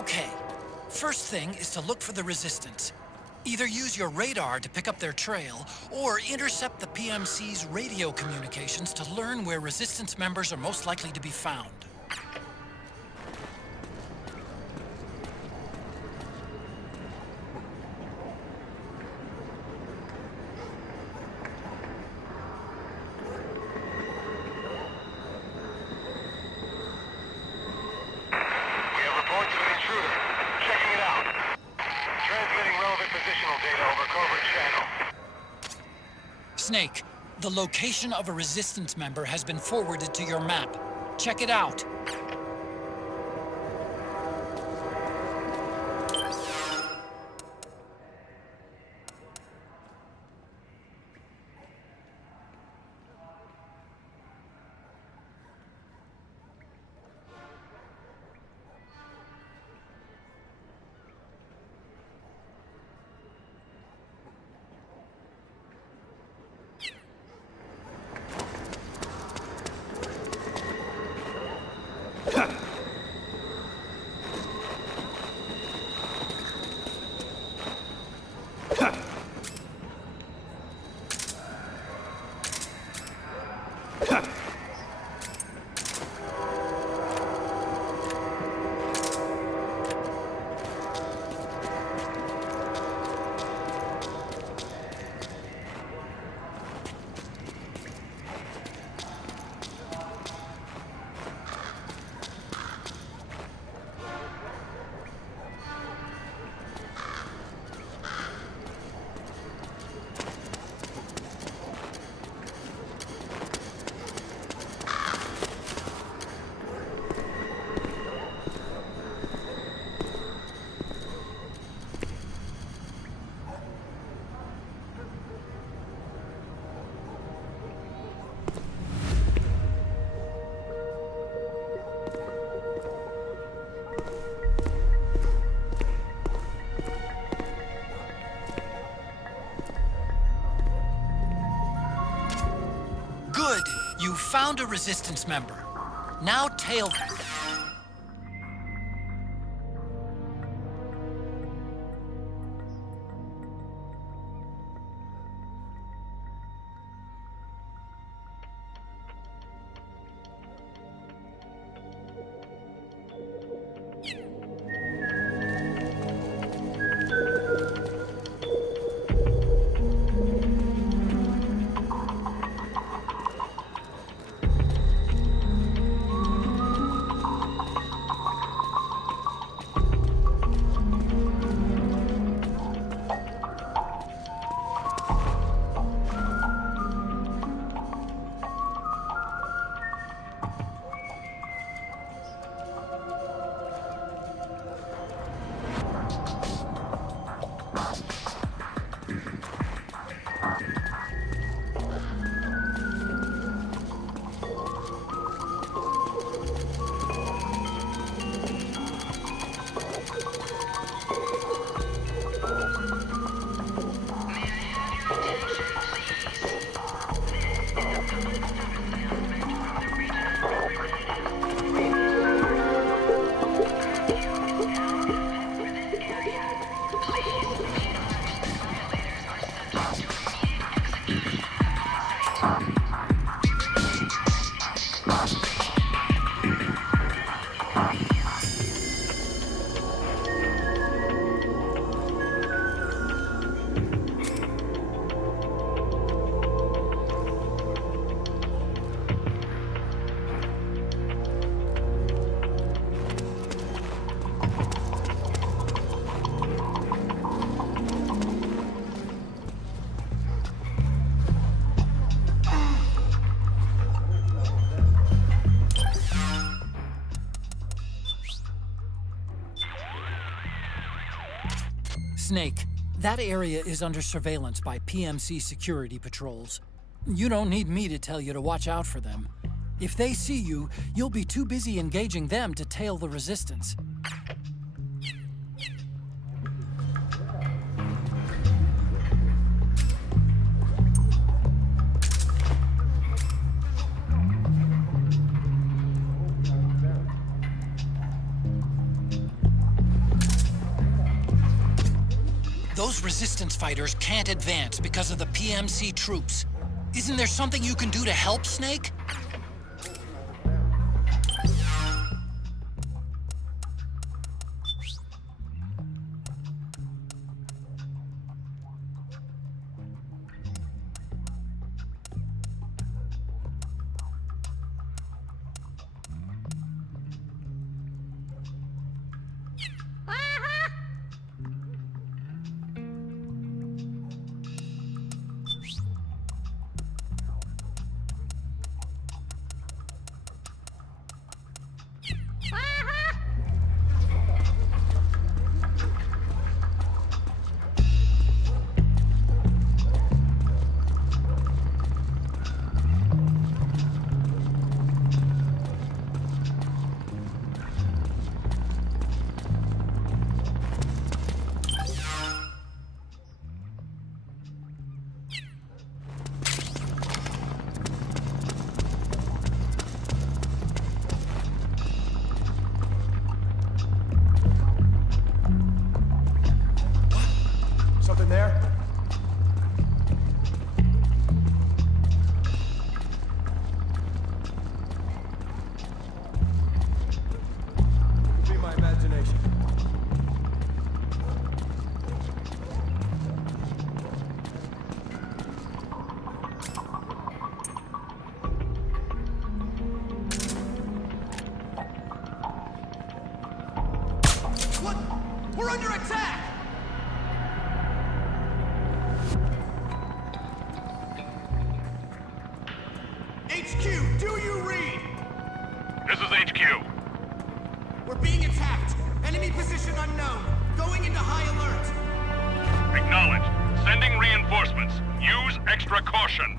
Okay. First thing is to look for the Resistance. Either use your radar to pick up their trail, or intercept the PMC's radio communications to learn where Resistance members are most likely to be found. Snake, the location of a Resistance member has been forwarded to your map. Check it out. found a Resistance member. Now tail them. Snake, that area is under surveillance by PMC security patrols. You don't need me to tell you to watch out for them. If they see you, you'll be too busy engaging them to tail the Resistance. Those Resistance fighters can't advance because of the PMC troops. Isn't there something you can do to help, Snake? Something there? Could be my imagination. What? We're under attack! HQ, do you read? This is HQ. We're being attacked. Enemy position unknown. Going into high alert. Acknowledged. Sending reinforcements. Use extra caution.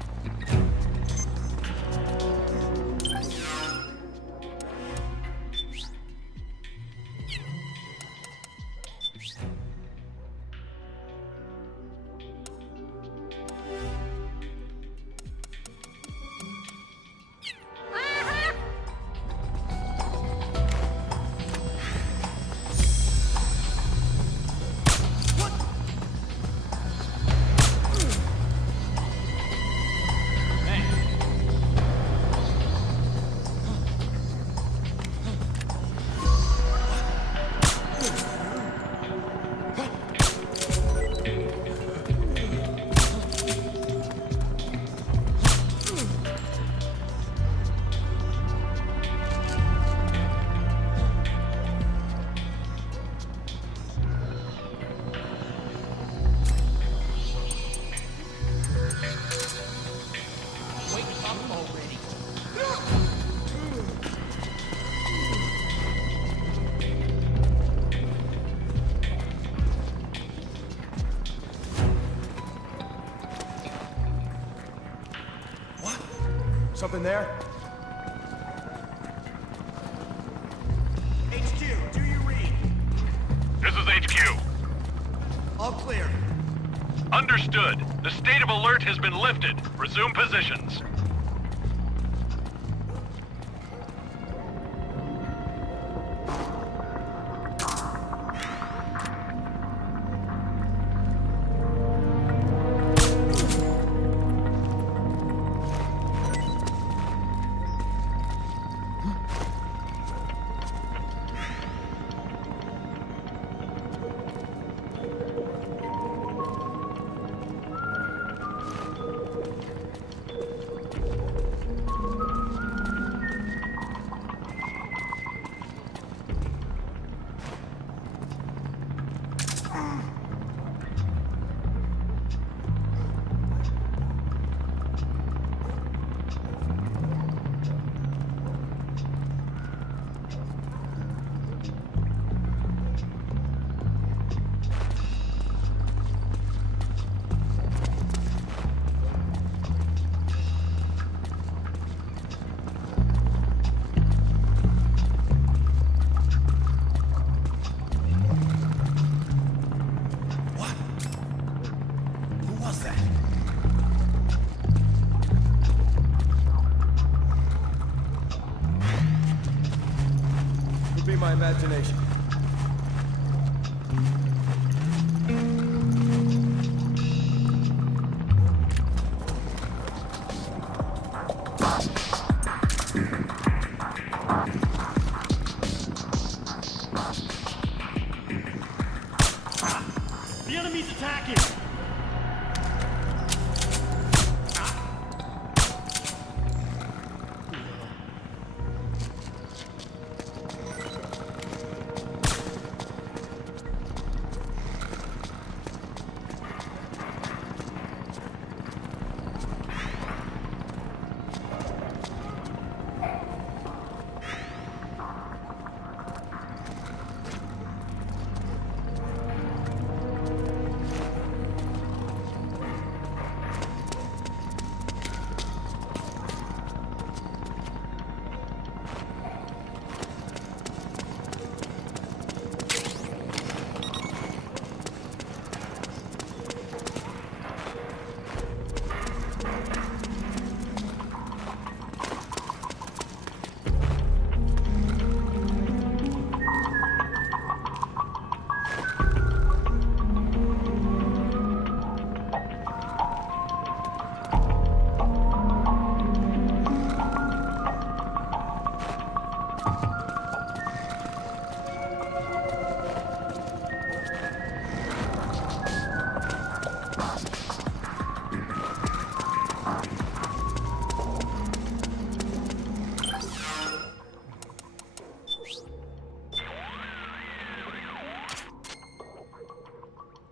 Something there? HQ, do you read? This is HQ. All clear. Understood. The state of alert has been lifted. Resume positions. Could be my imagination. The enemy's attacking!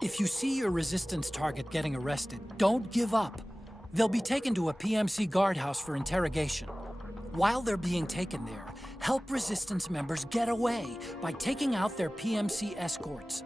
If you see your resistance target getting arrested, don't give up. They'll be taken to a PMC guardhouse for interrogation. While they're being taken there, help resistance members get away by taking out their PMC escorts.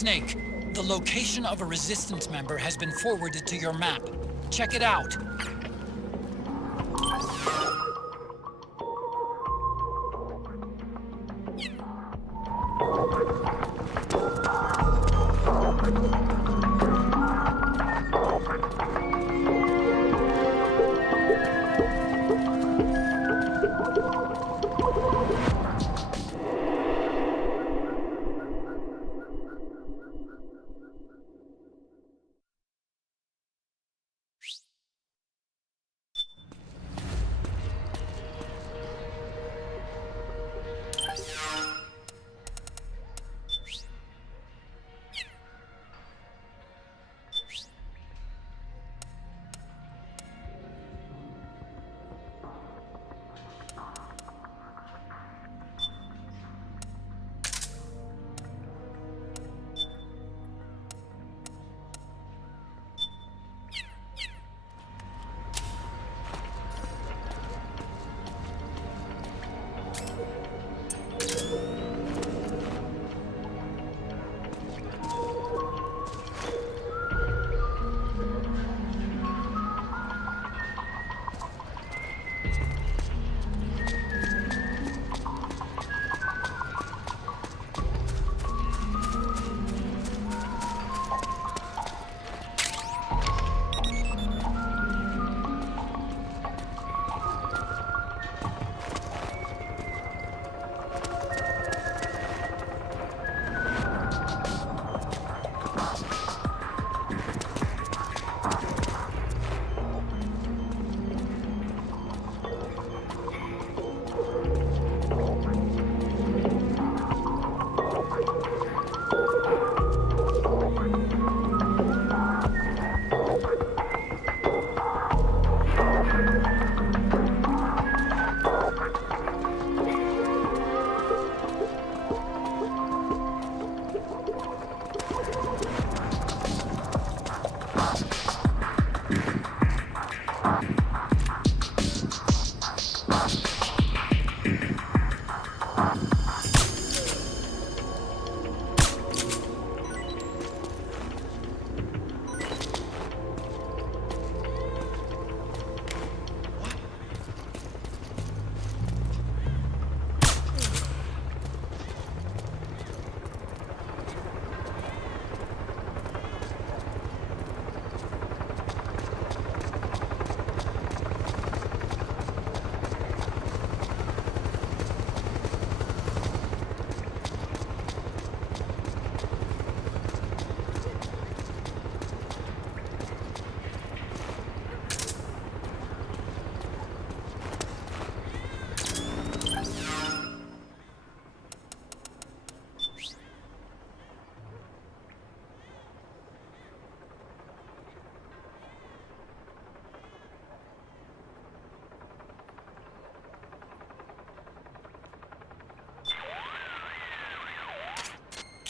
Snake, the location of a Resistance member has been forwarded to your map. Check it out.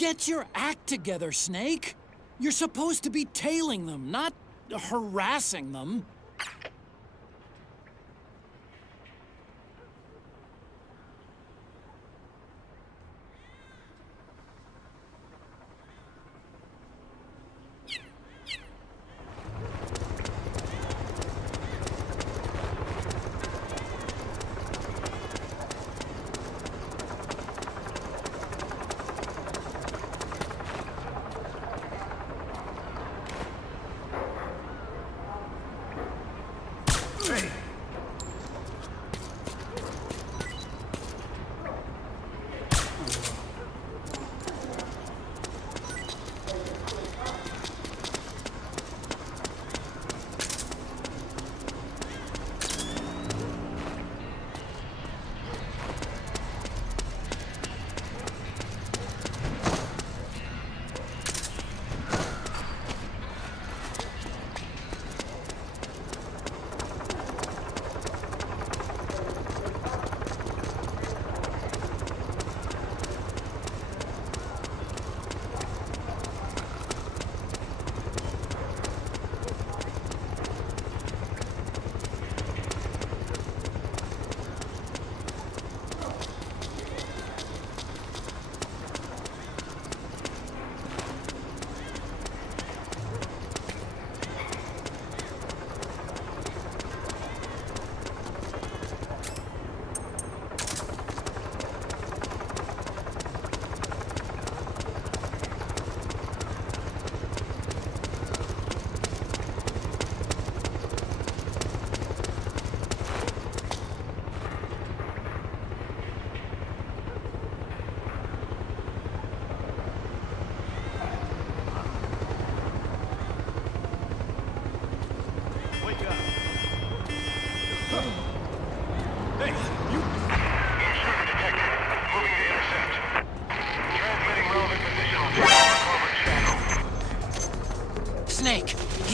Get your act together, Snake. You're supposed to be tailing them, not harassing them.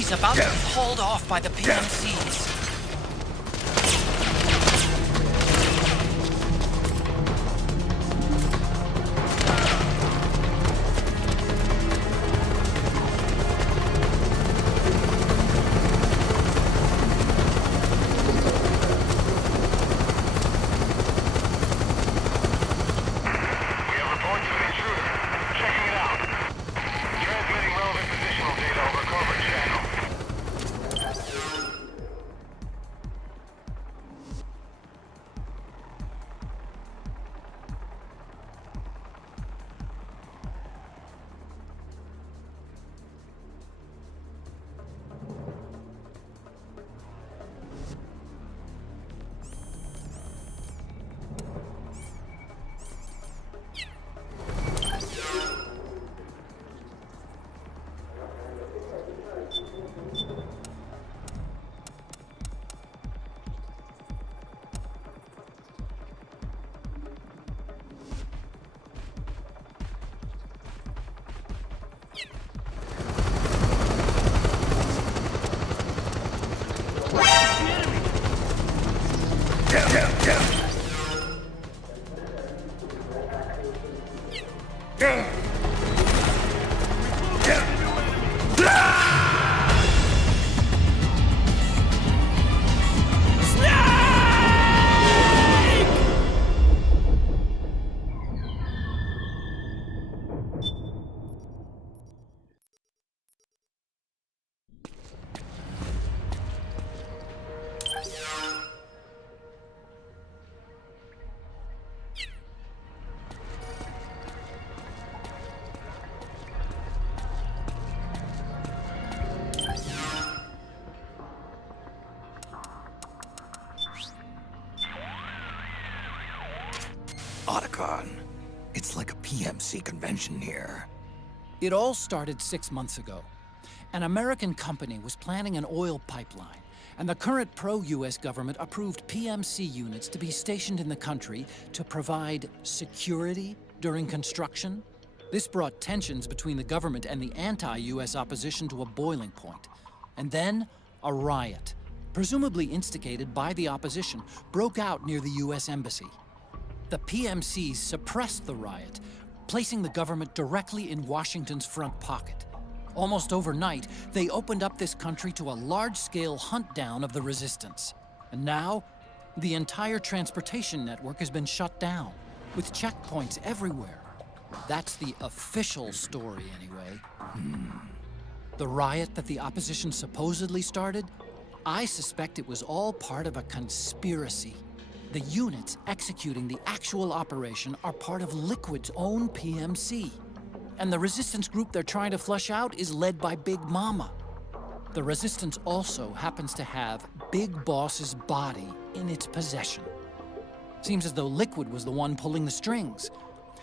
He's about to be hauled off by the PMCs. It's like a PMC convention here. It all started 6 months ago. An American company was planning an oil pipeline, and the current pro-US government approved PMC units to be stationed in the country to provide security during construction. This brought tensions between the government and the anti-US opposition to a boiling point. And then, a riot, presumably instigated by the opposition, broke out near the US Embassy. The PMCs suppressed the riot, placing the government directly in Washington's front pocket. Almost overnight, they opened up this country to a large-scale hunt down of the resistance. And now, the entire transportation network has been shut down, with checkpoints everywhere. That's the official story, anyway. The riot that the opposition supposedly started? I suspect it was all part of a conspiracy. The units executing the actual operation are part of Liquid's own PMC. And the resistance group they're trying to flush out is led by Big Mama. The resistance also happens to have Big Boss's body in its possession. Seems as though Liquid was the one pulling the strings.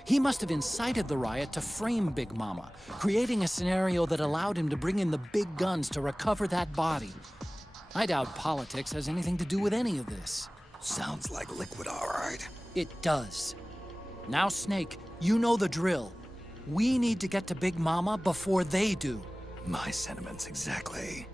He must have incited the riot to frame Big Mama, creating a scenario that allowed him to bring in the big guns to recover that body. I doubt politics has anything to do with any of this. Sounds like Liquid, all right. It does. Now, Snake, you know the drill. We need to get to Big Mama before they do. My sentiments exactly.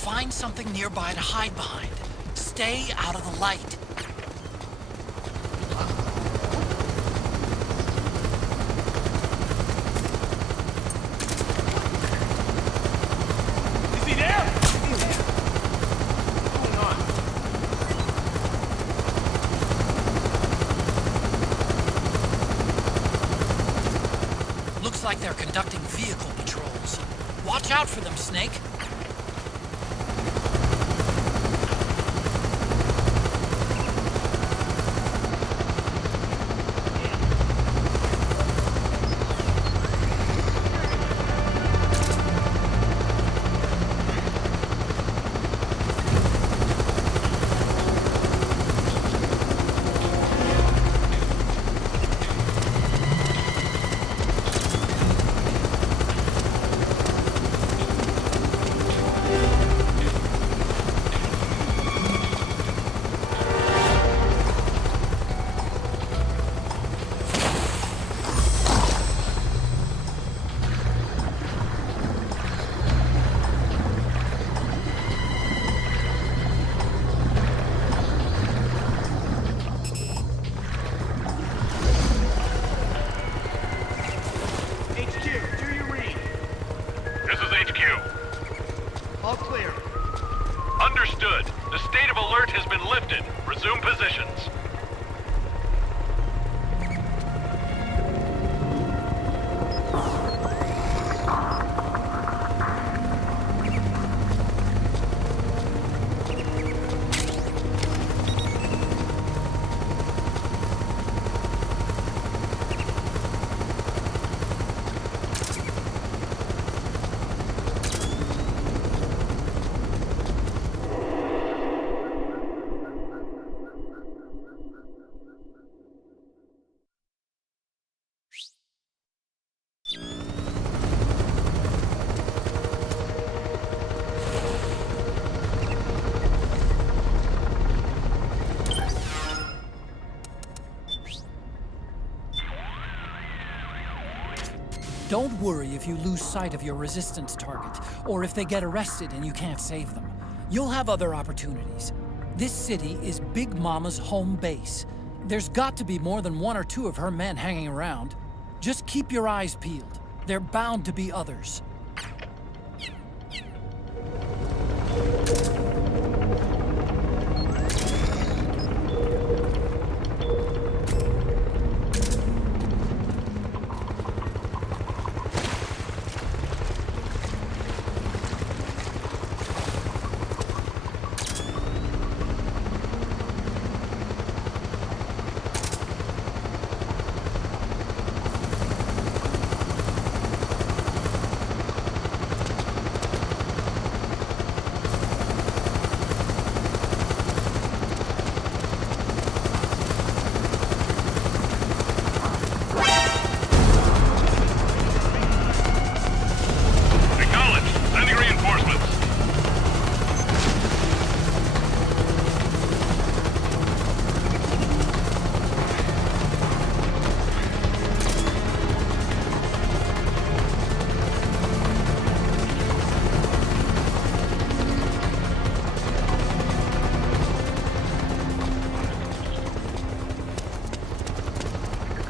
Find something nearby to hide behind. Stay out of the light. Is he there? What's going on? Looks like they're conducting vehicle patrols. Watch out for them, Snake. HQ, do you read? This is HQ. All clear. Understood. The state of alert has been lifted. Resume positions. Don't worry if you lose sight of your resistance target, or if they get arrested and you can't save them. You'll have other opportunities. This city is Big Mama's home base. There's got to be more than one or two of her men hanging around. Just keep your eyes peeled. They're bound to be others.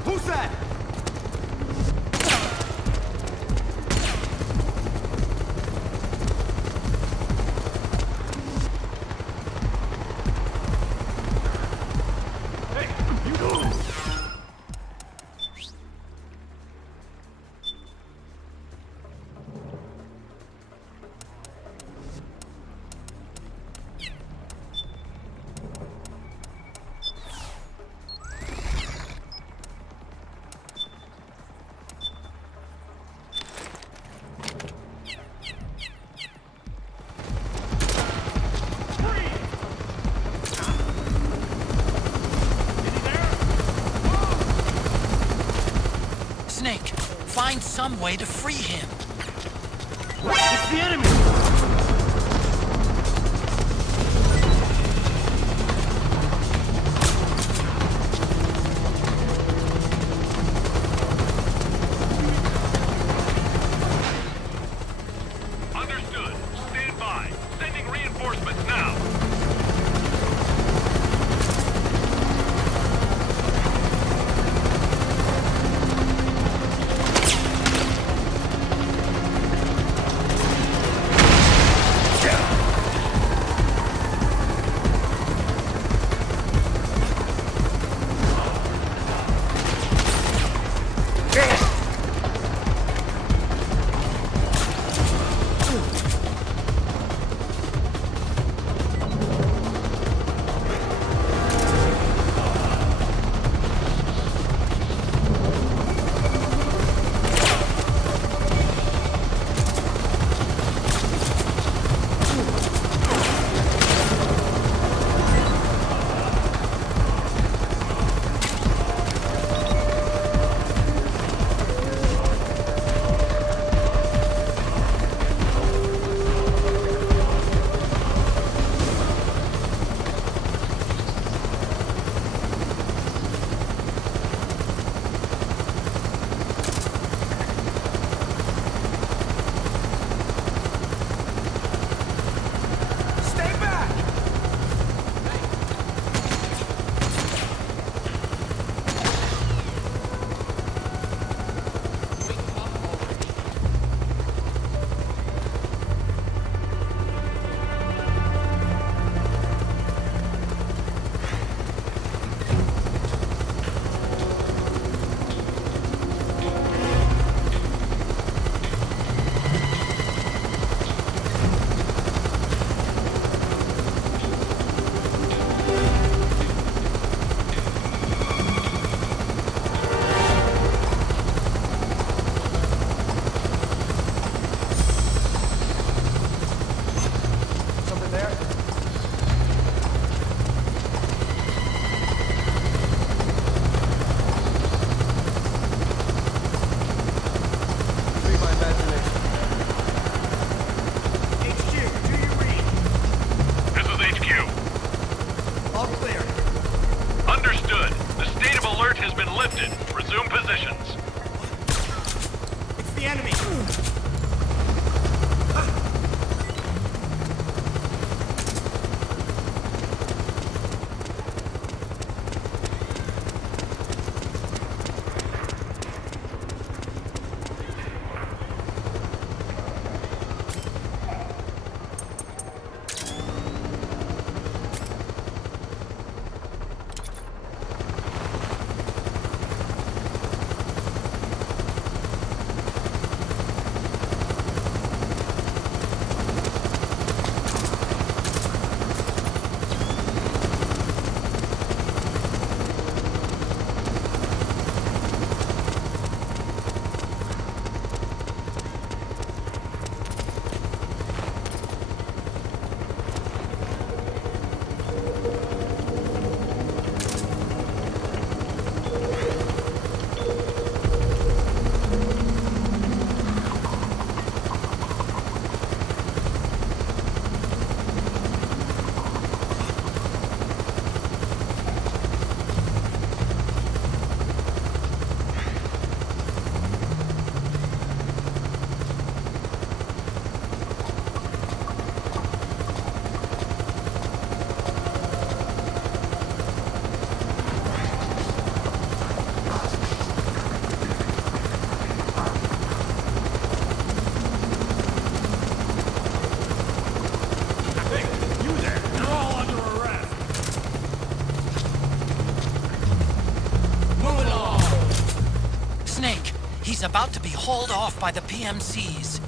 Who's that? Snake, find some way to free him. It's the enemy! Understood. Stand by. Sending He's about to be hauled off by the PMCs.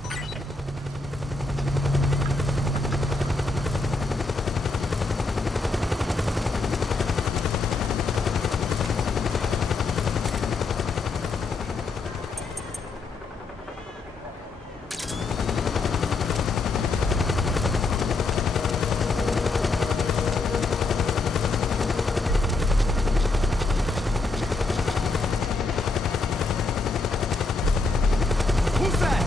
Who's that?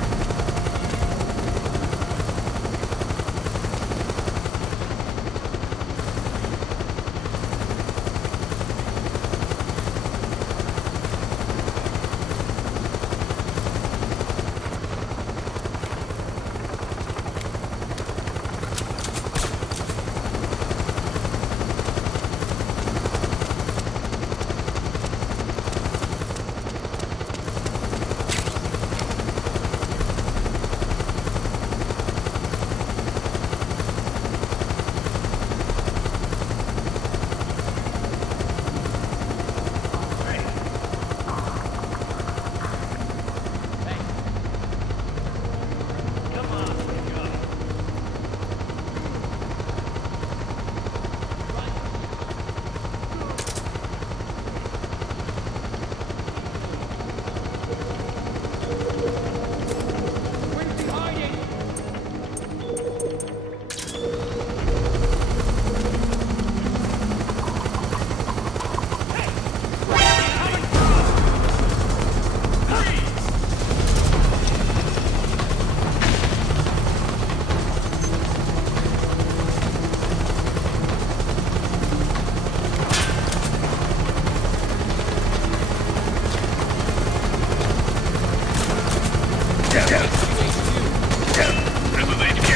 This is HQ.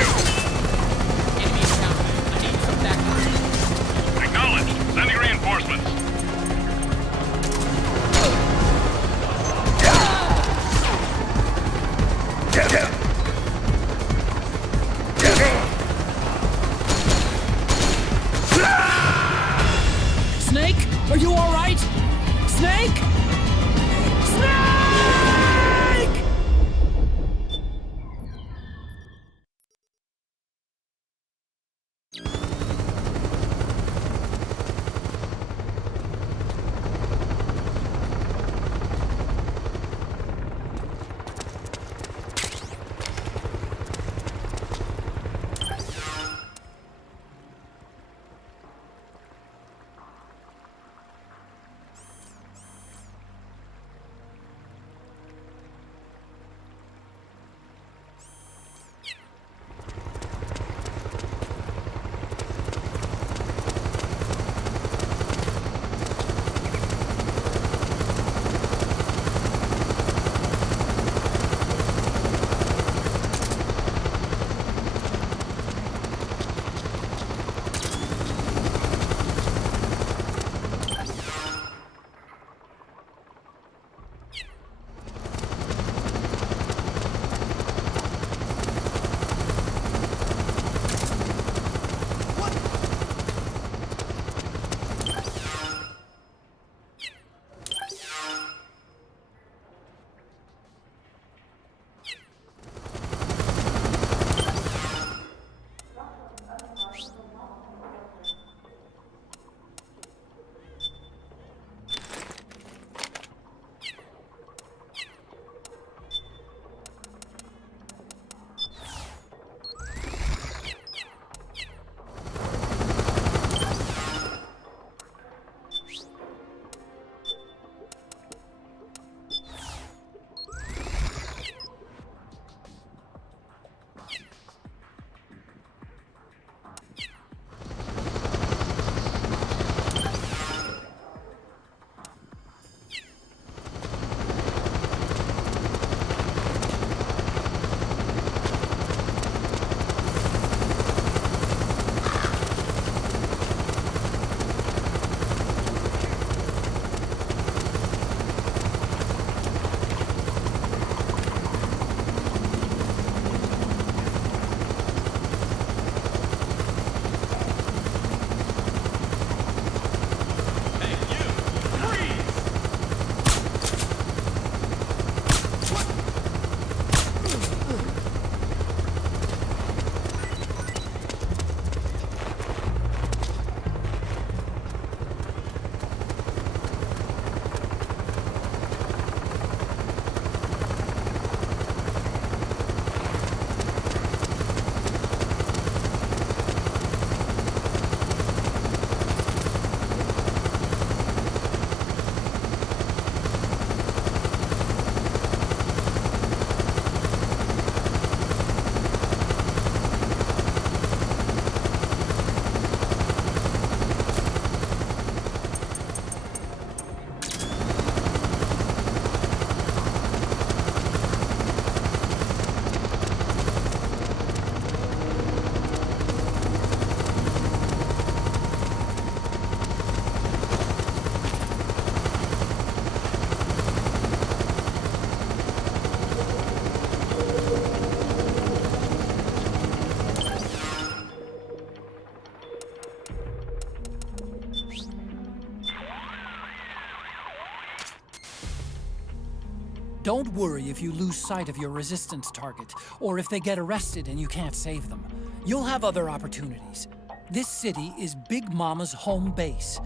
Enemy encountered. I need some backup. Acknowledged. Sending reinforcements. Snake? Are you alright? Snake? Snake! Don't worry if you lose sight of your resistance target, or if they get arrested and you can't save them. You'll have other opportunities. This city is Big Mama's home base.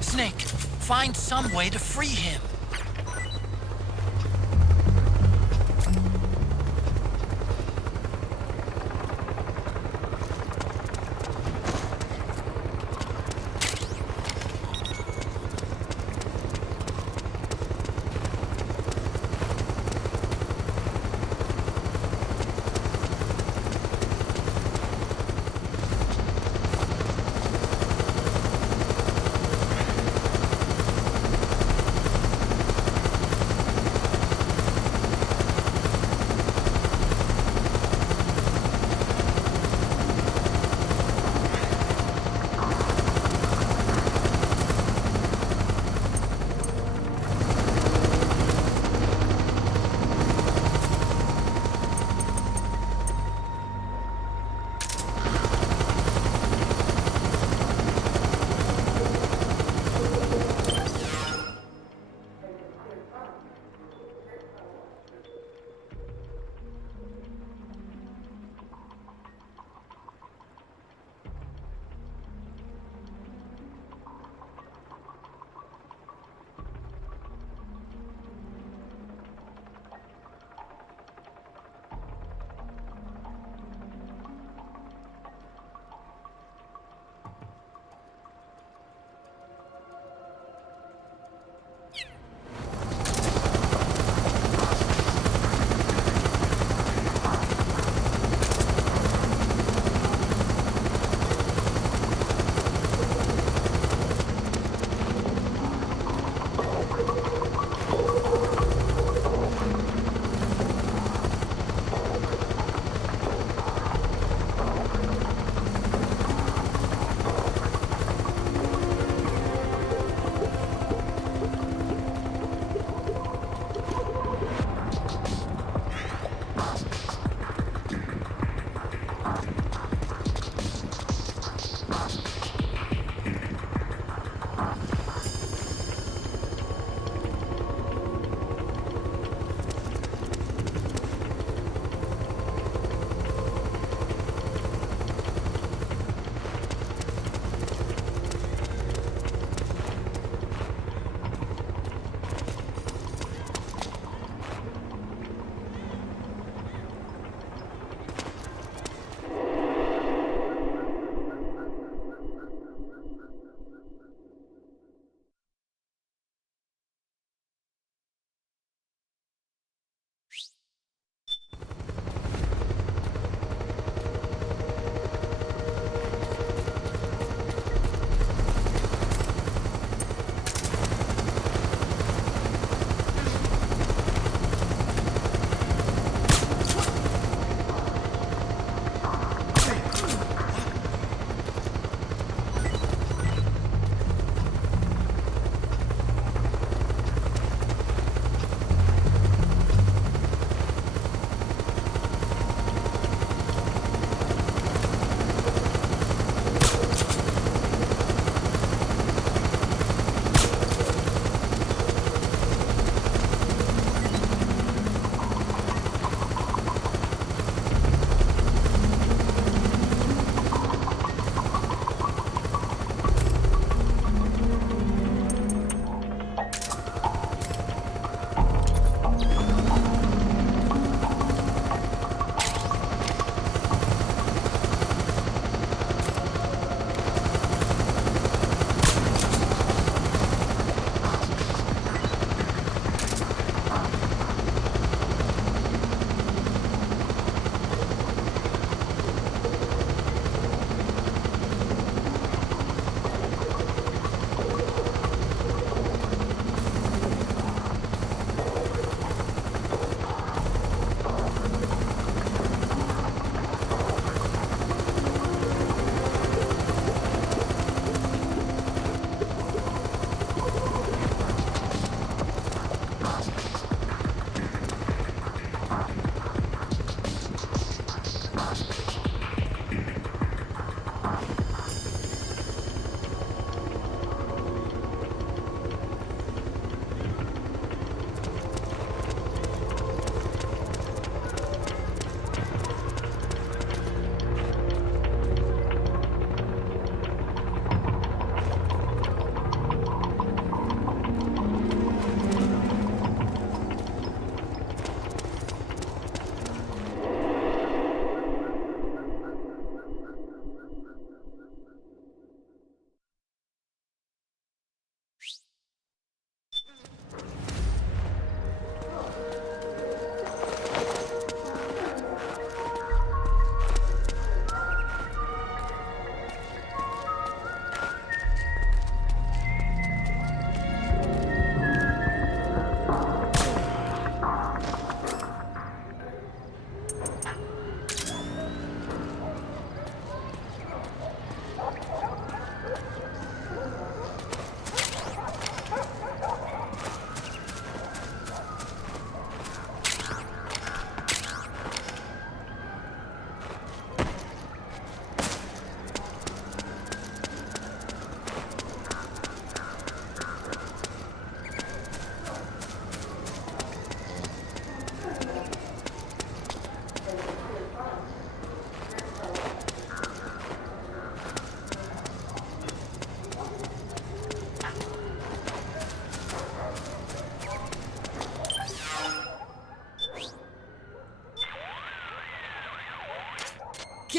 Snake, find some way to free him.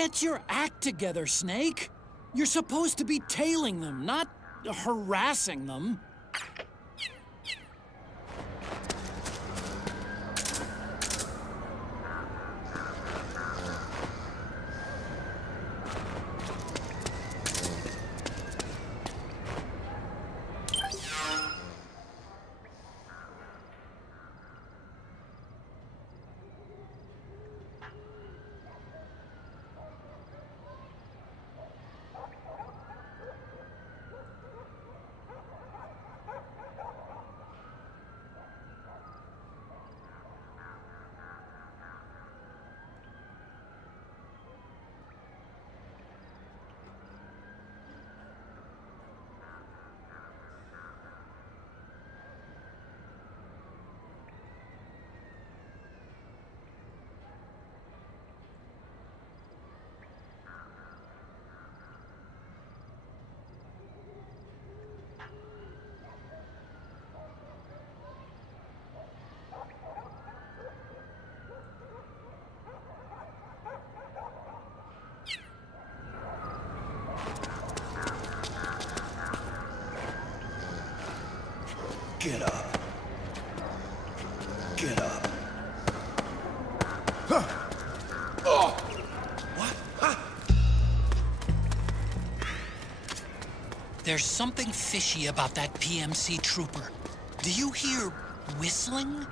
Get your act together, Snake. You're supposed to be tailing them, not harassing them. Get up. Get up. There's something fishy about that PMC trooper. Do you hear whistling?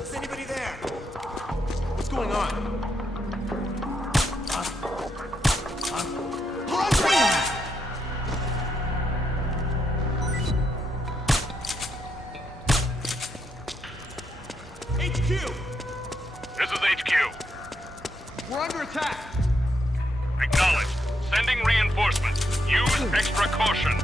Is anybody there? What's going on? HQ! This is HQ. We're under attack! Acknowledged. Sending reinforcements. Use extra caution.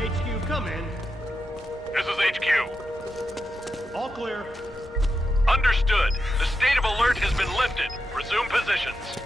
HQ, come in. This is HQ. All clear. Understood. The state of alert has been lifted. Resume positions.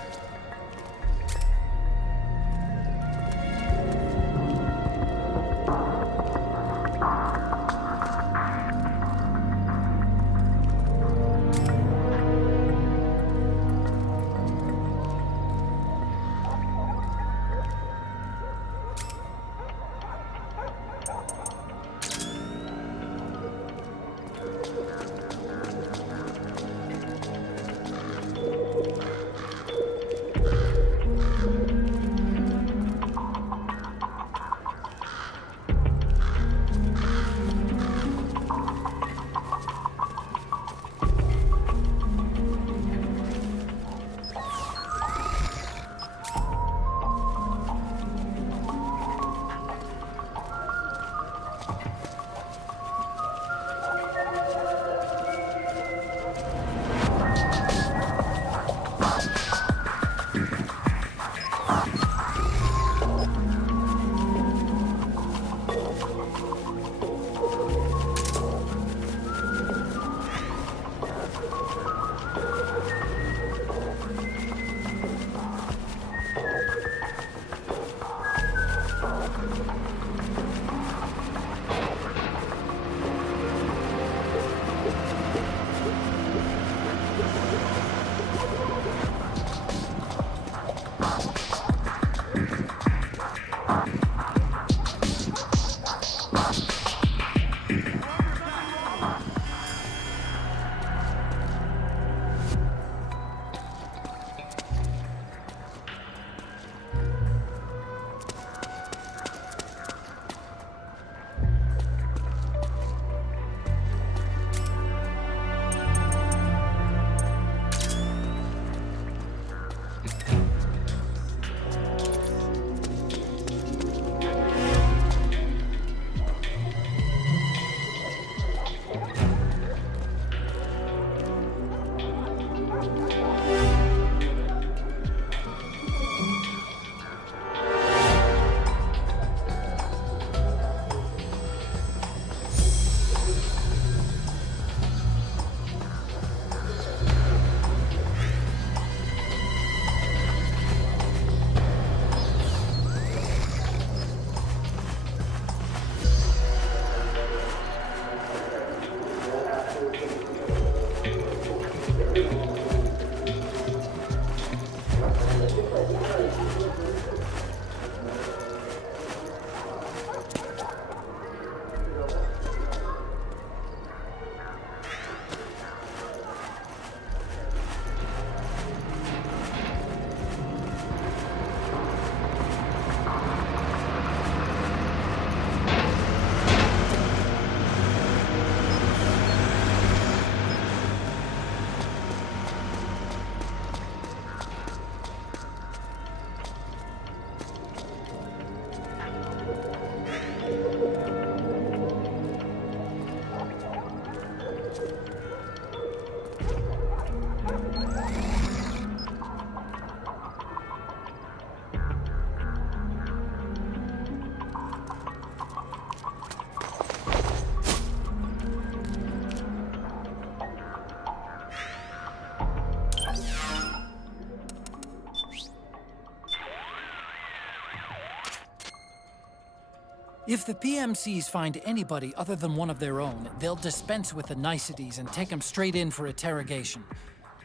If the PMCs find anybody other than one of their own, they'll dispense with the niceties and take them straight in for interrogation.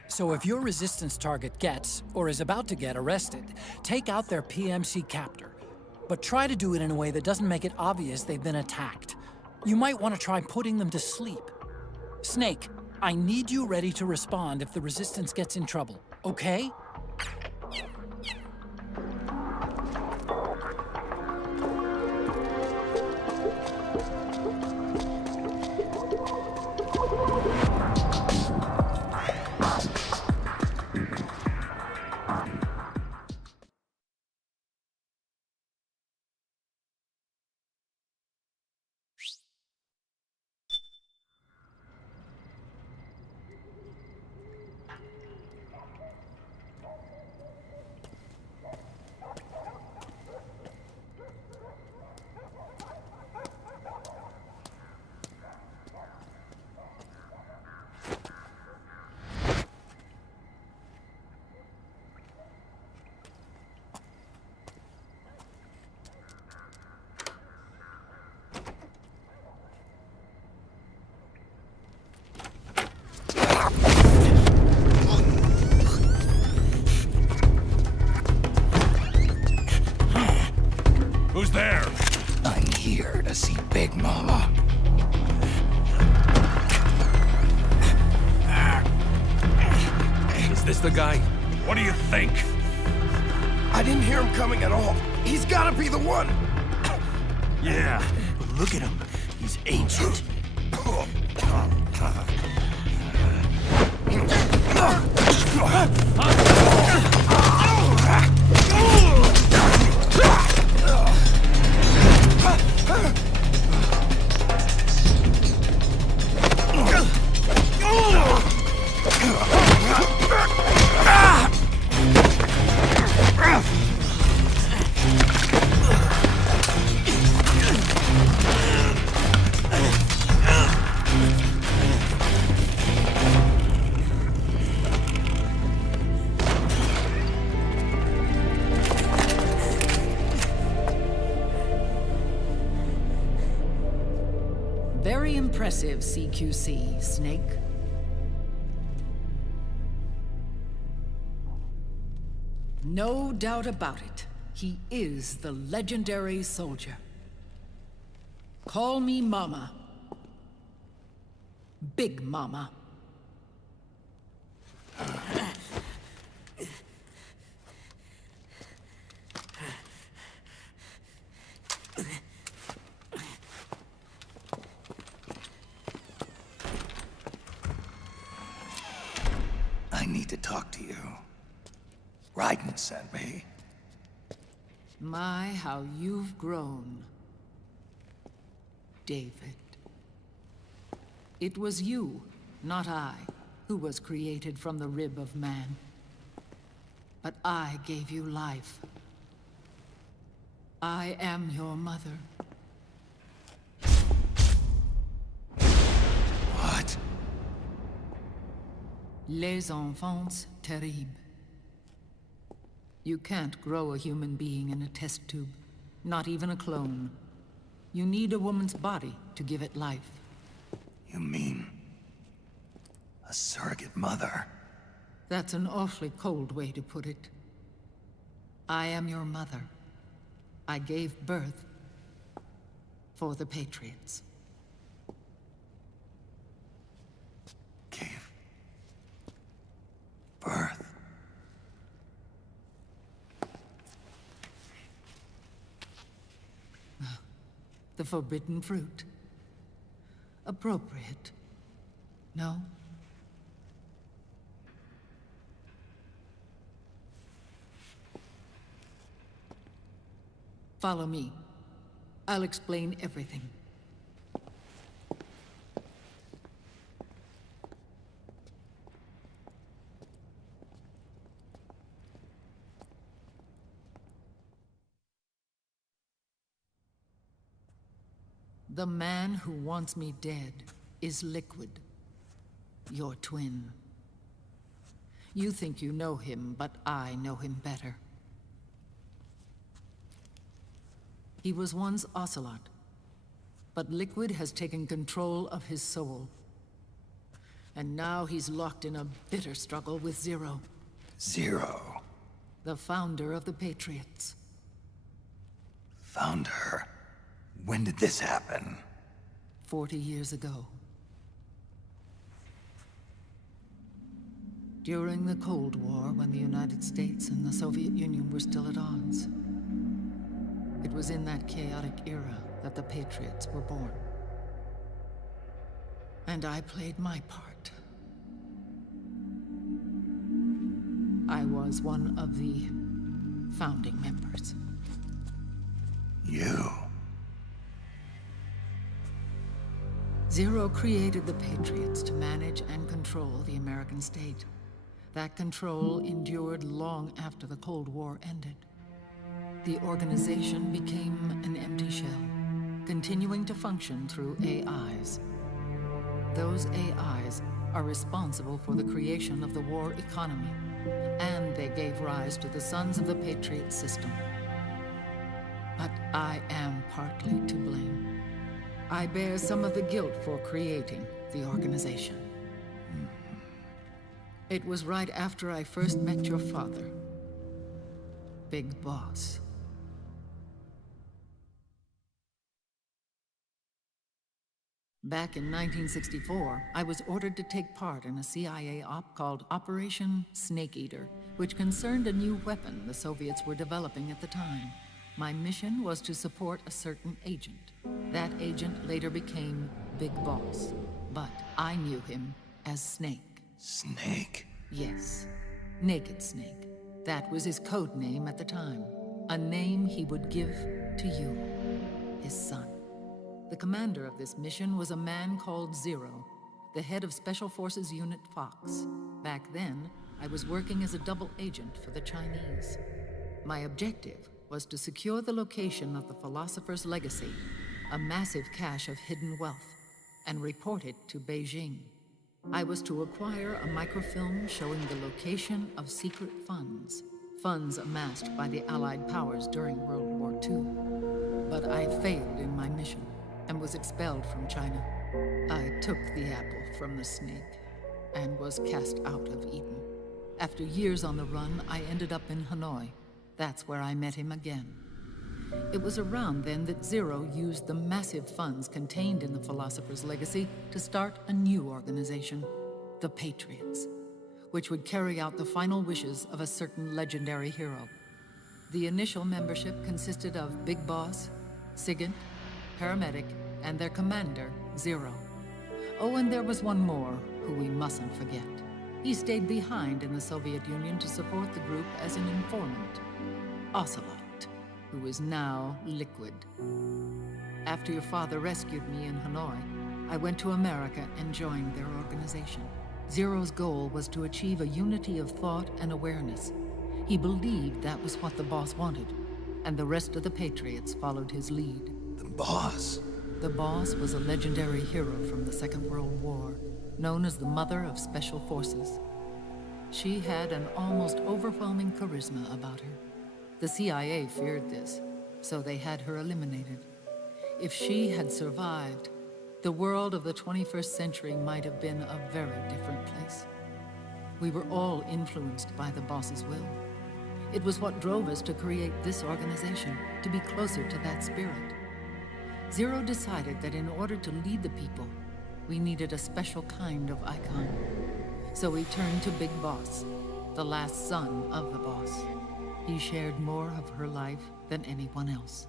So if your resistance target gets, or is about to get, arrested, take out their PMC captor. But try to do it in a way that doesn't make it obvious they've been attacked. You might want to try putting them to sleep. Snake, I need you ready to respond if the resistance gets in trouble, okay? Who's there? I'm here to see Big Mama. Is this the guy? What do you think? I didn't hear him coming at all. He's gotta be the one! Yeah, but look at him. He's ancient. Very impressive, CQC, Snake. No doubt about it. He is the legendary soldier. Call me Mama. Big Mama. I need to talk to you. Raiden sent me. My, how you've grown, David. It was you, not I, who was created from the rib of man. But I gave you life. I am your mother. What? Les enfants terribles. You can't grow a human being in a test tube, not even a clone. You need a woman's body to give it life. You mean... a surrogate mother? That's an awfully cold way to put it. I am your mother. I gave birth for the Patriots. Gave... birth? The forbidden fruit. Appropriate. No? Follow me. I'll explain everything. The man who wants me dead is Liquid, your twin. You think you know him, but I know him better. He was once Ocelot, but Liquid has taken control of his soul. And now he's locked in a bitter struggle with Zero, Zero. the founder of the Patriots. Found her. When did this happen? 40 years ago. During the Cold War, when the United States and the Soviet Union were still at odds. It was in that chaotic era that the Patriots were born. And I played my part. I was one of the founding members. You. Zero created the Patriots to manage and control the American state. That control endured long after the Cold War ended. The organization became an empty shell, continuing to function through AIs. Those AIs are responsible for the creation of the war economy, and they gave rise to the Sons of the Patriot system. But I am partly to blame. I bear some of the guilt for creating the organization. It was right after I first met your father, Big Boss. Back in 1964, I was ordered to take part in a CIA op called Operation Snake Eater, which concerned a new weapon the Soviets were developing at the time. My mission was to support a certain agent. That agent later became Big Boss, but I knew him as Snake. Snake? Yes, Naked Snake. That was his code name at the time, a name he would give to you, his son. The commander of this mission was a man called Zero, the head of Special Forces Unit Fox. Back then, I was working as a double agent for the Chinese. My objective was to secure the location of the Philosopher's Legacy, a massive cache of hidden wealth, and report it to Beijing. I was to acquire a microfilm showing the location of secret funds, funds amassed by the Allied powers during World War II. But I failed in my mission and was expelled from China. I took the apple from the snake and was cast out of Eden. After years on the run, I ended up in Hanoi. That's where I met him again. It was around then that Zero used the massive funds contained in the Philosopher's Legacy to start a new organization, the Patriots, which would carry out the final wishes of a certain legendary hero. The initial membership consisted of Big Boss, Sigint, Paramedic, and their commander, Zero. Oh, and there was one more who we mustn't forget. He stayed behind in the Soviet Union to support the group as an informant, Ocelot, who is now Liquid. After your father rescued me in Hanoi, I went to America and joined their organization. Zero's goal was to achieve a unity of thought and awareness. He believed that was what the boss wanted, and the rest of the Patriots followed his lead. The boss? The boss was a legendary hero from the Second World War, known as the Mother of Special Forces. She had an almost overwhelming charisma about her. The CIA feared this, so they had her eliminated. If she had survived, the world of the 21st century might have been a very different place. We were all influenced by the boss's will. It was what drove us to create this organization, to be closer to that spirit. Zero decided that in order to lead the people, we needed a special kind of icon. So we turned to Big Boss, the last son of the boss. He shared more of her life than anyone else.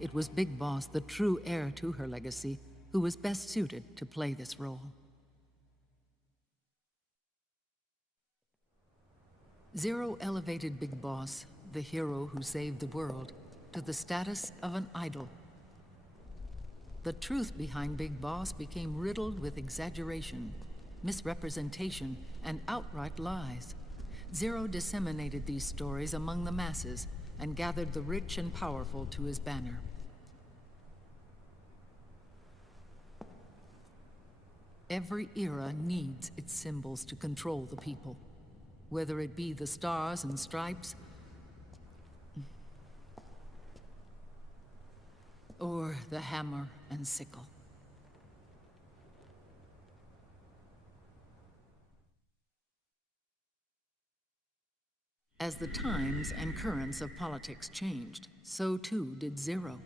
It was Big Boss, the true heir to her legacy, who was best suited to play this role. Zero elevated Big Boss, the hero who saved the world, to the status of an idol. The truth behind Big Boss became riddled with exaggeration, misrepresentation, and outright lies. Zero disseminated these stories among the masses and gathered the rich and powerful to his banner. Every era needs its symbols to control the people, whether it be the stars and stripes, or the hammer and sickle. As the times and currents of politics changed, so too did Zero.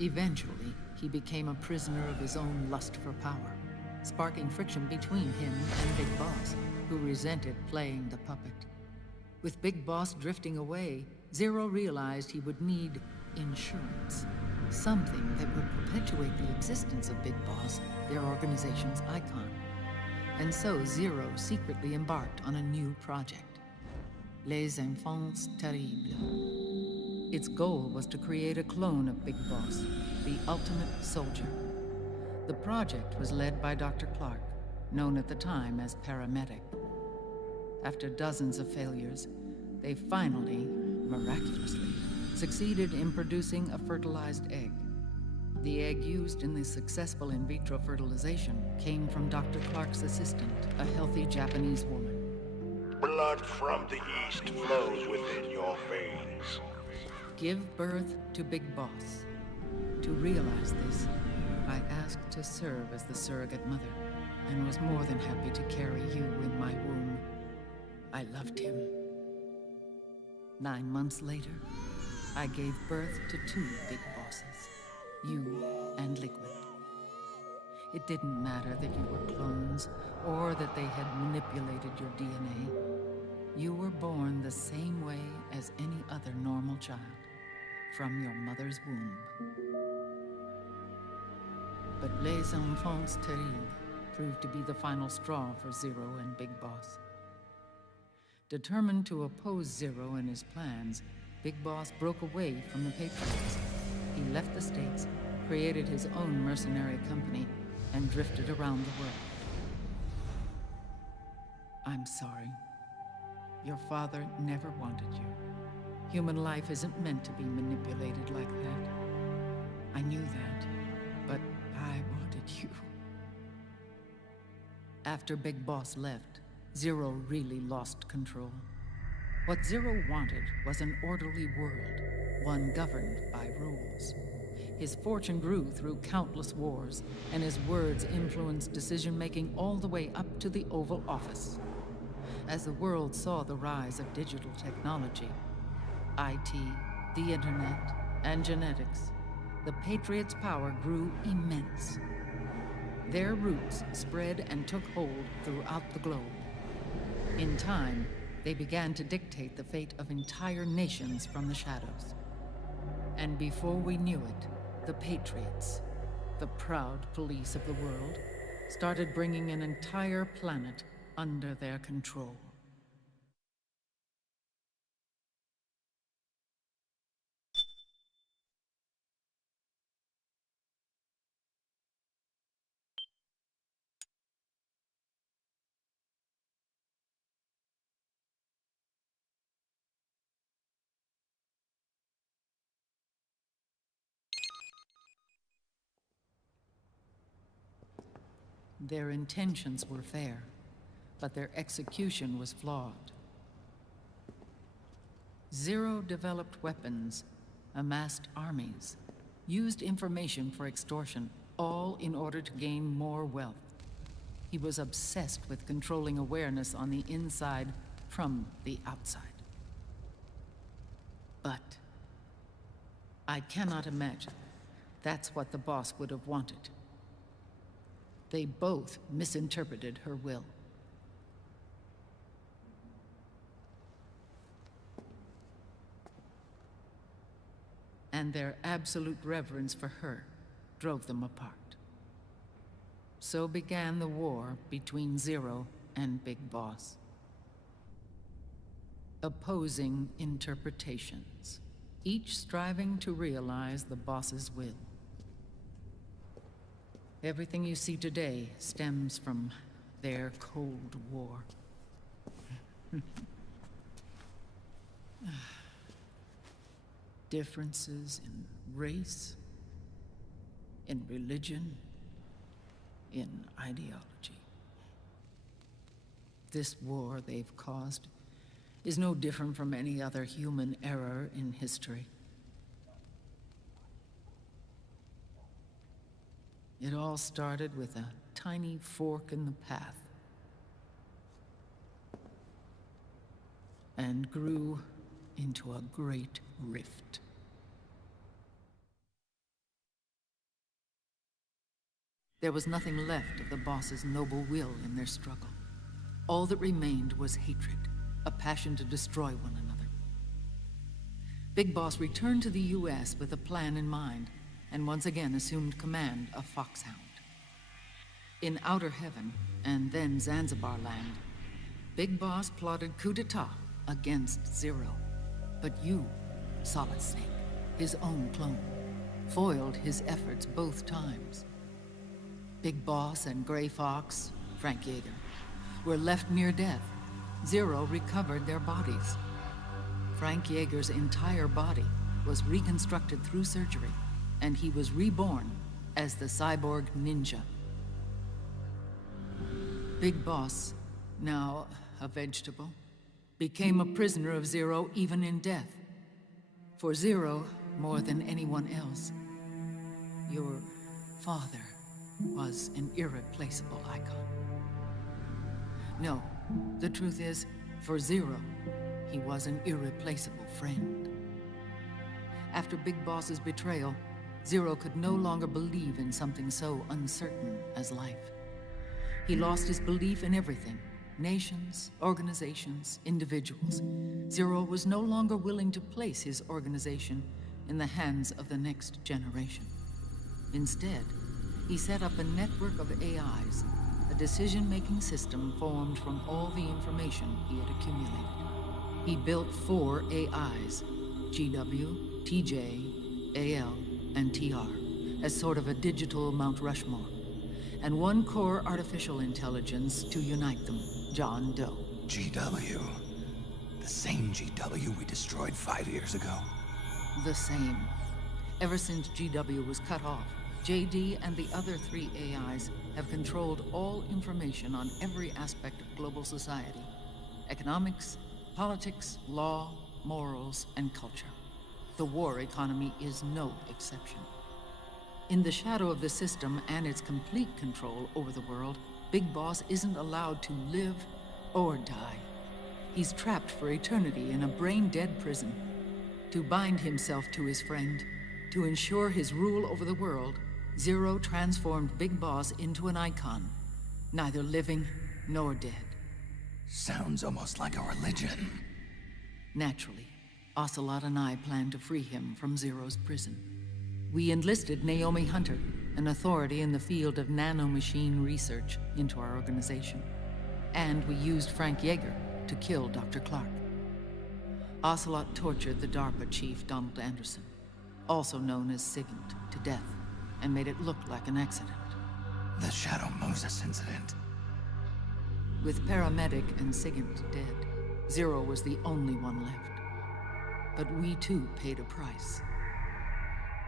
Eventually, he became a prisoner of his own lust for power, sparking friction between him and Big Boss, who resented playing the puppet. With Big Boss drifting away, Zero realized he would need insurance. Something that would perpetuate the existence of Big Boss, their organization's icon. And so Zero secretly embarked on a new project, Les Enfants Terribles. Its goal was to create a clone of Big Boss, the ultimate soldier. The project was led by Dr. Clark, known at the time as Paramedic. After dozens of failures, they finally, miraculously, succeeded in producing a fertilized egg. The egg used in the successful in vitro fertilization came from Dr. Clark's assistant, a healthy Japanese woman. Blood from the east flows within your veins. Give birth to Big Boss. To realize this, I asked to serve as the surrogate mother, and was more than happy to carry you in my womb. I loved him. 9 months later, I gave birth to 2 Big Bosses, you and Liquid. It didn't matter that you were clones, or that they had manipulated your DNA. You were born the same way as any other normal child, from your mother's womb. But Les Enfants Terribles proved to be the final straw for Zero and Big Boss. Determined to oppose Zero and his plans, Big Boss broke away from the Patriots. He left the States, created his own mercenary company, and drifted around the world. I'm sorry. Your father never wanted you. Human life isn't meant to be manipulated like that. I knew that, but I wanted you. After Big Boss left, Zero really lost control. What Zero wanted was an orderly world, one governed by rules. His fortune grew through countless wars, and his words influenced decision-making all the way up to the Oval Office. As the world saw the rise of digital technology, IT, the internet, and genetics, the Patriots' power grew immense. Their roots spread and took hold throughout the globe. In time, they began to dictate the fate of entire nations from the shadows. And before we knew it, the Patriots, the proud police of the world, started bringing an entire planet under their control. Their intentions were fair, but their execution was flawed. Zero developed weapons, amassed armies, used information for extortion, all in order to gain more wealth. He was obsessed with controlling awareness on the inside from the outside. But I cannot imagine that's what the boss would have wanted. They both misinterpreted her will. And their absolute reverence for her drove them apart. So began the war between Zero and Big Boss. Opposing interpretations, each striving to realize the boss's will. Everything you see today stems from their Cold War. Differences in race, in religion, in ideology. This war they've caused is no different from any other human error in history. It all started with a tiny fork in the path and grew into a great rift. There was nothing left of the boss's noble will in their struggle. All that remained was hatred, a passion to destroy one another. Big Boss returned to the US with a plan in mind, and once again assumed command of Foxhound. In Outer Heaven, and then Zanzibar Land, Big Boss plotted coup d'etat against Zero. But you, Solid Snake, his own clone, foiled his efforts both times. Big Boss and Gray Fox, Frank Yeager, were left near death. Zero recovered their bodies. Frank Yeager's entire body was reconstructed through surgery, and he was reborn as the cyborg ninja. Big Boss, now a vegetable, became a prisoner of Zero even in death. For Zero, more than anyone else, your father was an irreplaceable icon. No, the truth is, for Zero, he was an irreplaceable friend. After Big Boss's betrayal, Zero could no longer believe in something so uncertain as life. He lost his belief in everything. Nations, organizations, individuals. Zero was no longer willing to place his organization in the hands of the next generation. Instead, he set up a network of AIs, a decision-making system formed from all the information he had accumulated. He built 4 AIs, GW, TJ, AL, and TR, as sort of a digital Mount Rushmore, and 1 core artificial intelligence to unite them, John Doe. GW. The same GW we destroyed 5 years ago. The same. Ever since GW was cut off, JD and the other 3 AIs have controlled all information on every aspect of global society. Economics, politics, law, morals, and culture. The war economy is no exception. In the shadow of the system and its complete control over the world, Big Boss isn't allowed to live or die. He's trapped for eternity in a brain-dead prison. To bind himself to his friend, to ensure his rule over the world, Zero transformed Big Boss into an icon, neither living nor dead. Sounds almost like a religion. Naturally, Ocelot and I plan to free him from Zero's prison. We enlisted Naomi Hunter, an authority in the field of nanomachine research, into our organization. And we used Frank Yeager to kill Dr. Clark. Ocelot tortured the DARPA chief, Donald Anderson, also known as Sigint, to death, and made it look like an accident. The Shadow Moses incident. With Paramedic and Sigint dead, Zero was the only one left. But we too paid a price.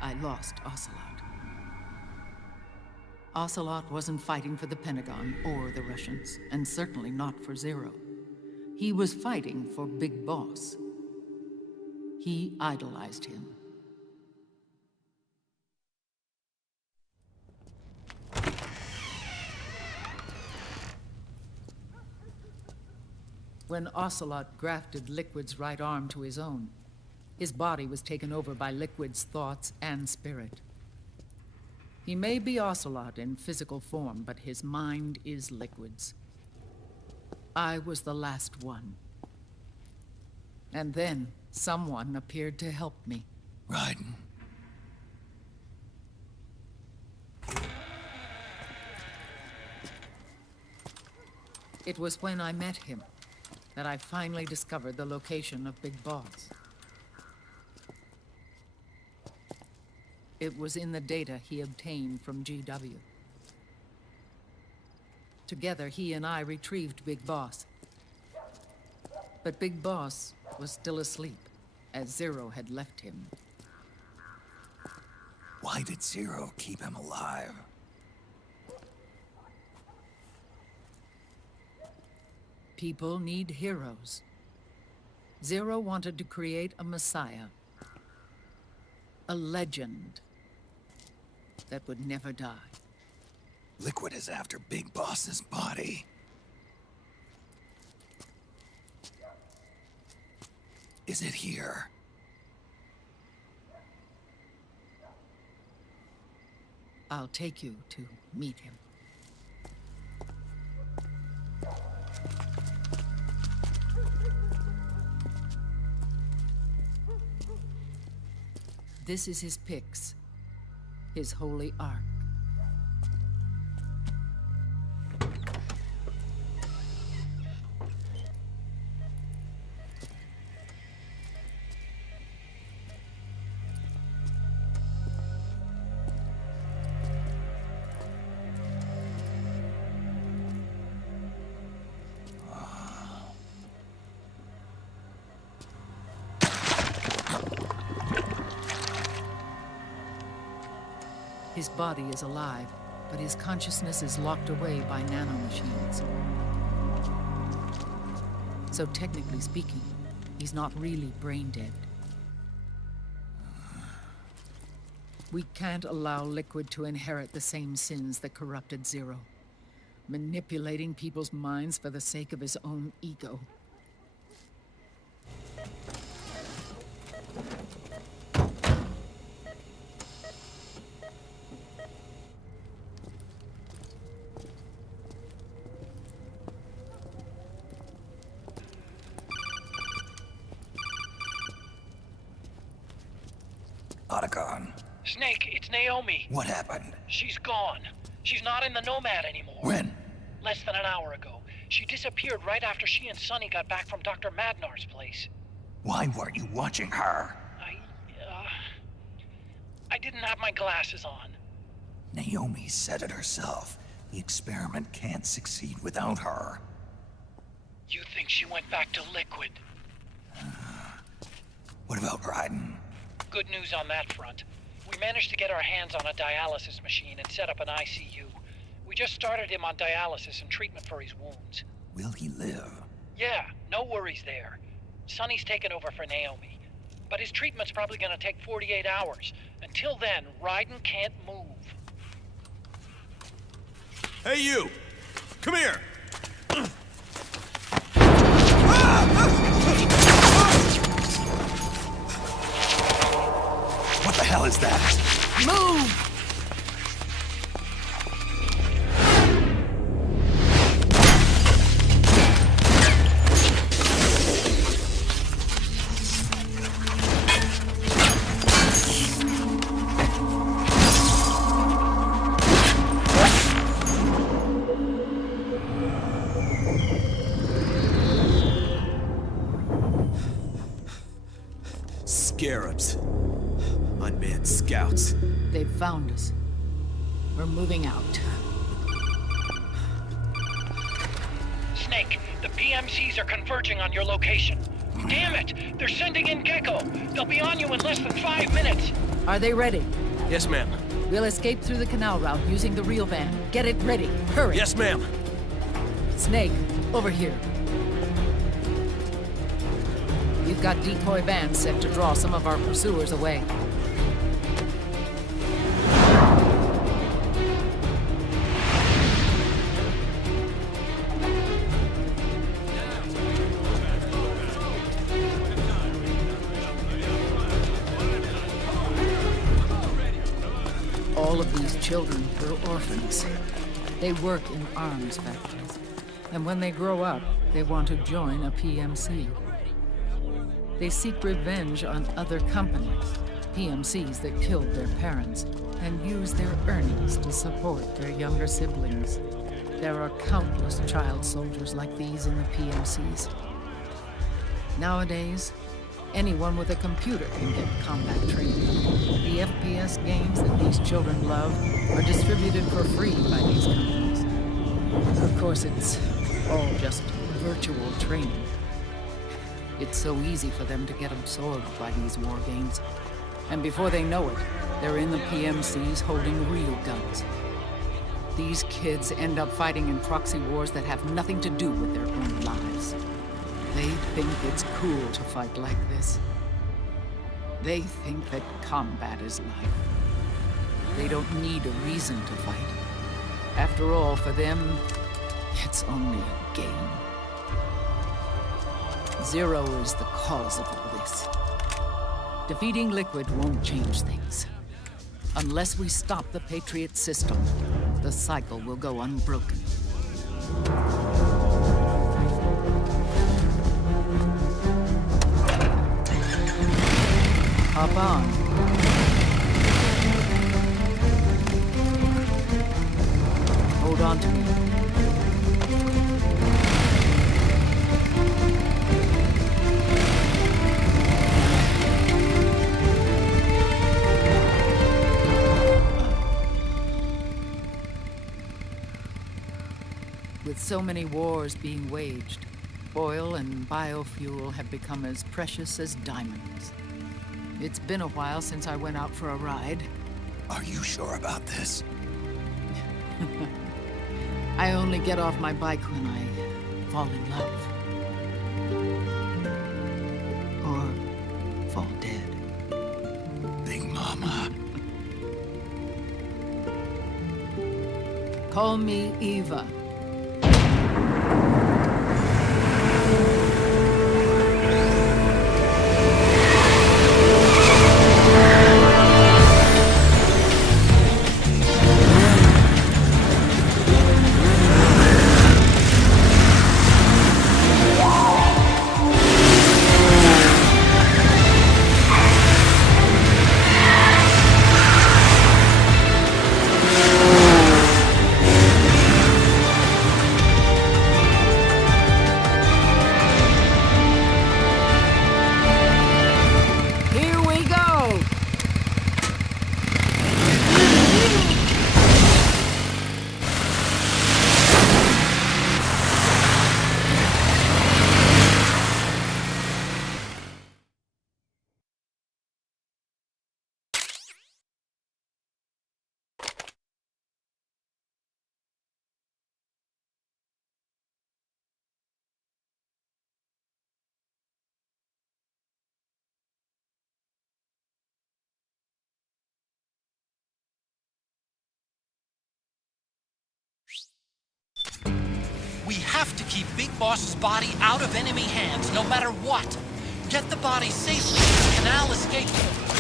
I lost Ocelot. Ocelot wasn't fighting for the Pentagon or the Russians, and certainly not for Zero. He was fighting for Big Boss. He idolized him. When Ocelot grafted Liquid's right arm to his own, his body was taken over by Liquid's thoughts and spirit. He may be Ocelot in physical form, but his mind is Liquid's. I was the last one. And then someone appeared to help me. Raiden. It was when I met him that I finally discovered the location of Big Boss. It was in the data he obtained from GW. Together, he and I retrieved Big Boss. But Big Boss was still asleep, as Zero had left him. Why did Zero keep him alive? People need heroes. Zero wanted to create a messiah. A legend that would never die. Liquid is after Big Boss's body. Is it here? I'll take you to meet him. This is his pyx, his holy ark. His body is alive, but his consciousness is locked away by nanomachines. So technically speaking, he's not really brain dead. We can't allow Liquid to inherit the same sins that corrupted Zero, manipulating people's minds for the sake of his own ego. Otacon. Snake, it's Naomi. What happened? She's gone. She's not in the Nomad anymore. When? Less than an hour ago. She disappeared right after she and Sonny got back from Dr. Madnar's place. Why weren't you watching her? I didn't have my glasses on. Naomi said it herself. The experiment can't succeed without her. You think she went back to Liquid? What about Raiden? Good news on that front. We managed to get our hands on a dialysis machine and set up an ICU. We just started him on dialysis and treatment for his wounds. Will he live? Yeah, no worries there. Sonny's taken over for Naomi. But his treatment's probably gonna take 48 hours. Until then, Raiden can't move. Hey, you! Come here! What the hell is that? Move! Scarabs. Unmanned scouts. They've found us. We're moving out. Snake, the PMCs are converging on your location. Damn it! They're sending in Gecko! They'll be on you in less than 5 minutes! Are they ready? Yes, ma'am. We'll escape through the canal route using the real van. Get it ready. Hurry. Yes, ma'am. Snake, over here. We've got decoy vans set to draw some of our pursuers away. All of these children were orphans. They work in arms factories. And when they grow up, they want to join a PMC. They seek revenge on other companies, PMCs that killed their parents, and use their earnings to support their younger siblings. There are countless child soldiers like these in the PMCs. Nowadays, anyone with a computer can get combat training. The FPS games that these children love are distributed for free by these companies. Of course, it's all just virtual training. It's so easy for them to get absorbed by these war games. And before they know it, they're in the PMCs holding real guns. These kids end up fighting in proxy wars that have nothing to do with their own lives. They think it's cool to fight like this. They think that combat is life. They don't need a reason to fight. After all, for them, it's only a game. Zero is the cause of all this. Defeating Liquid won't change things. Unless we stop the Patriot system, the cycle will go unbroken. Hop on. Hold on to me. With so many wars being waged, oil and biofuel have become as precious as diamonds. It's been a while since I went out for a ride. Are you sure about this? I only get off my bike when I fall in love. Or fall dead. Big Mama. Call me Eva. We have to keep Big Boss's body out of enemy hands, no matter what. Get the body safely to the canal escape port.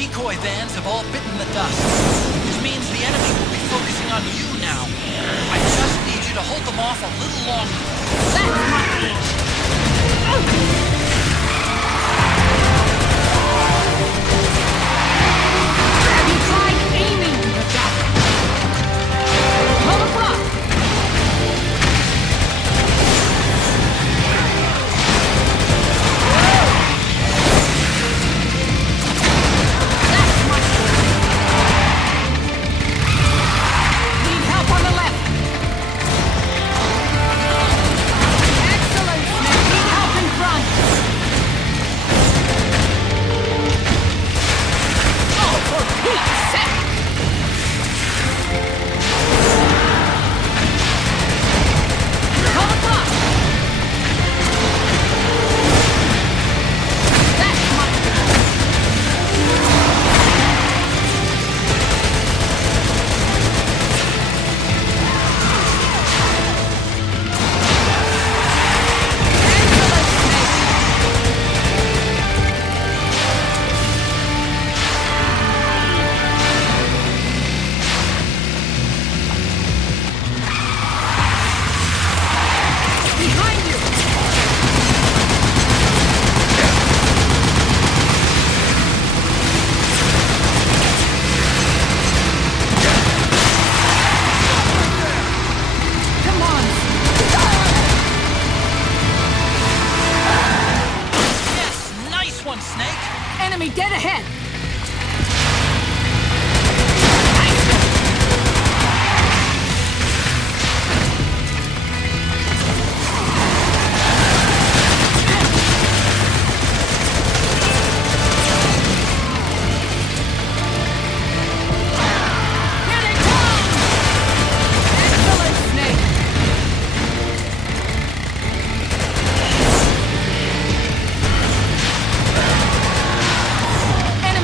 decoy vans have all bitten the dust, which means the enemy will be focusing on you now. I just need you to hold them off a little longer. That's my Have you tried aiming the gun? Pull up! That's much better. Need help on the left. Excellent, Smith. Need help in front. Oh, for Pete's sake! Come across. That's much better. Excellent, Smith. Behind you! Come on! Yes, nice one, Snake. Enemy dead ahead! Here they come! Excellent, Snake! Enemy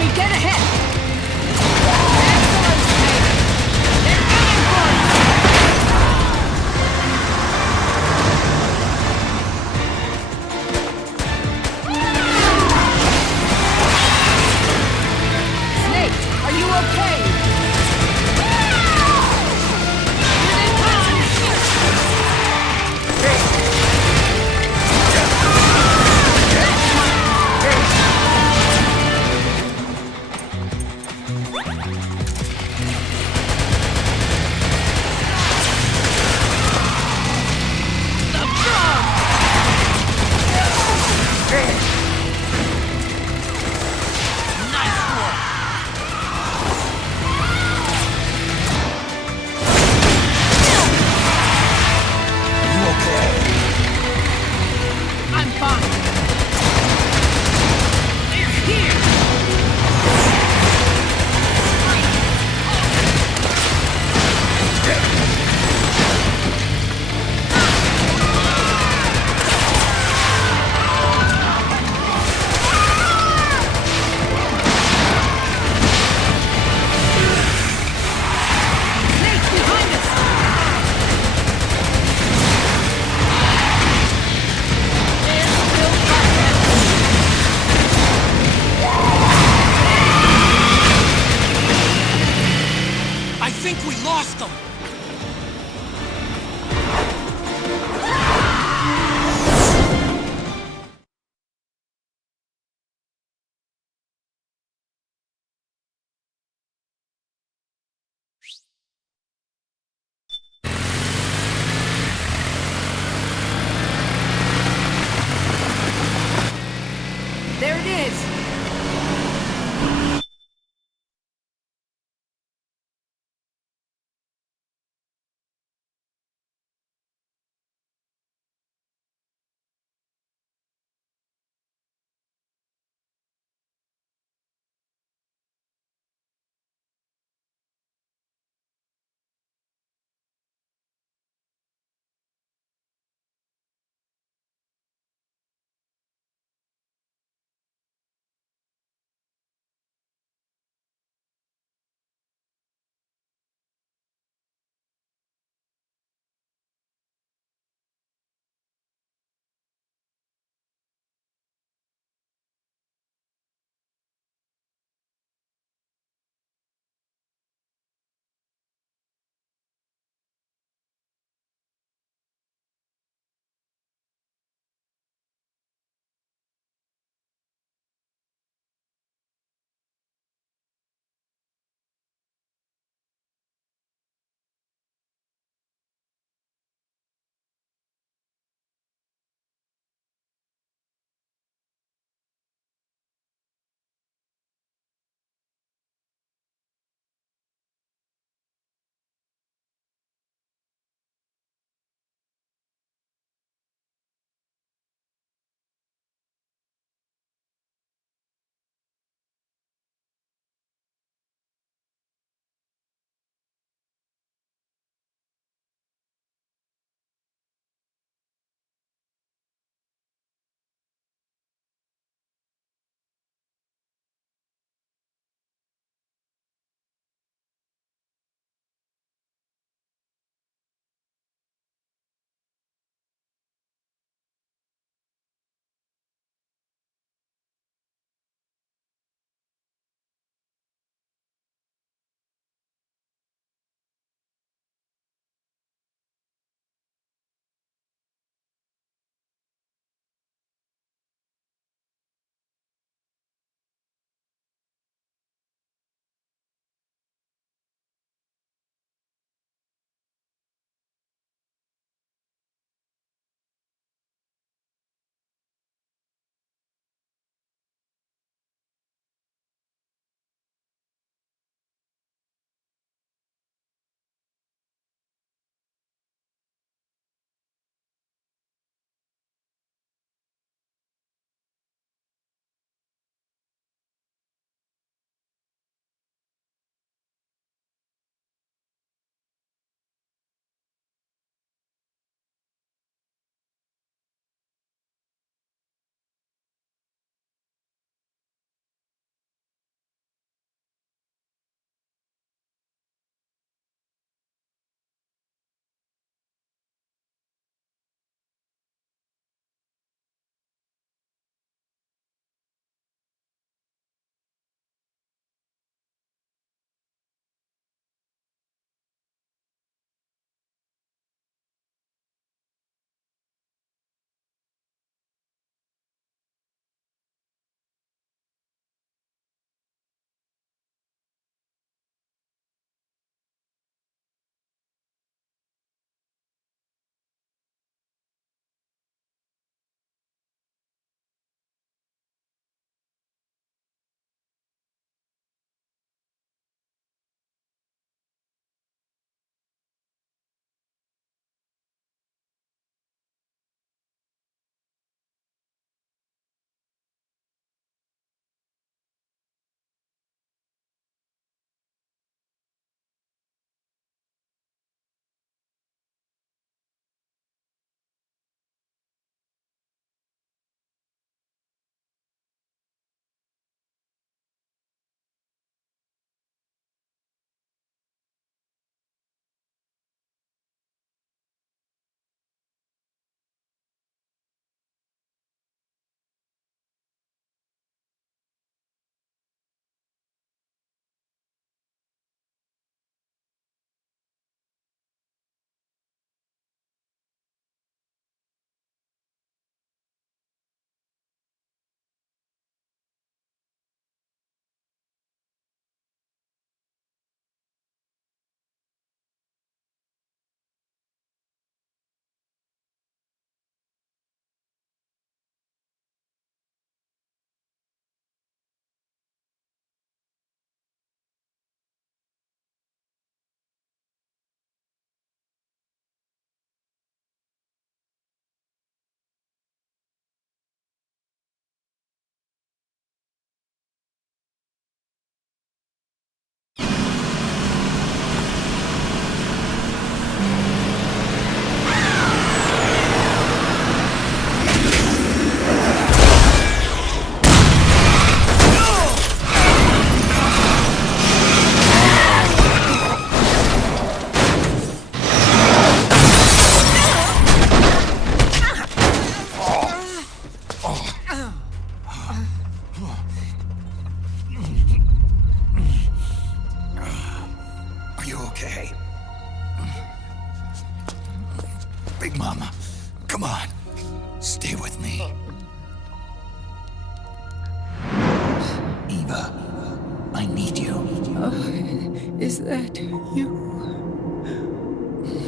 Is that you?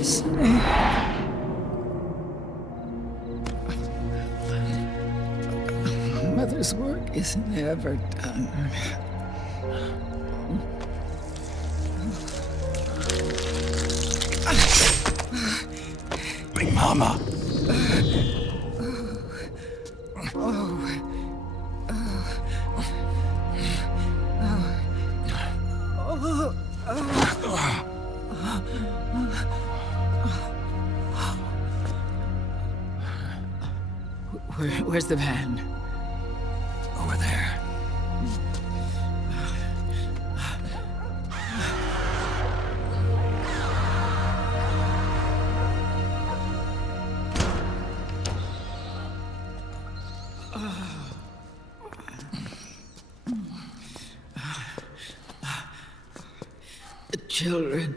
Snake. Mother's work is never done. Big Mama! Where's the van? Over there. The children.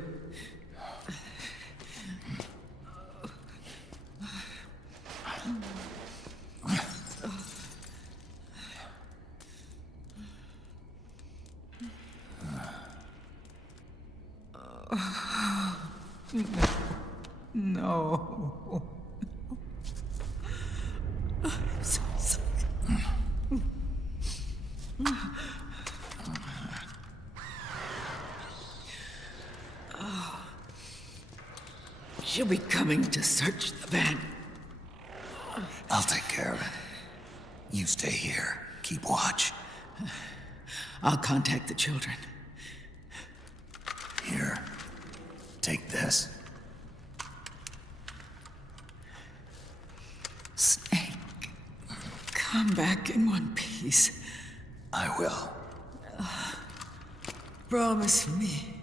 No. I'm so sorry. She'll be coming to search the van. I'll take care of it. You stay here. Keep watch. I'll contact the children. Here. Take this. Snake, come back in one piece. I will. Promise me.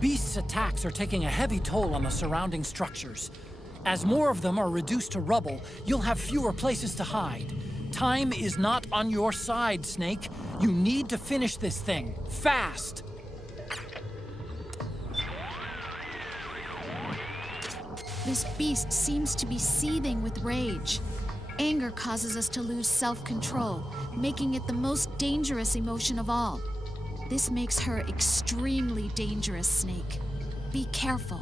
Beast's attacks are taking a heavy toll on the surrounding structures. As more of them are reduced to rubble, you'll have fewer places to hide. Time is not on your side, Snake. You need to finish this thing, fast! This beast seems to be seething with rage. Anger causes us to lose self-control, making it the most dangerous emotion of all. This makes her extremely dangerous, Snake. Be careful.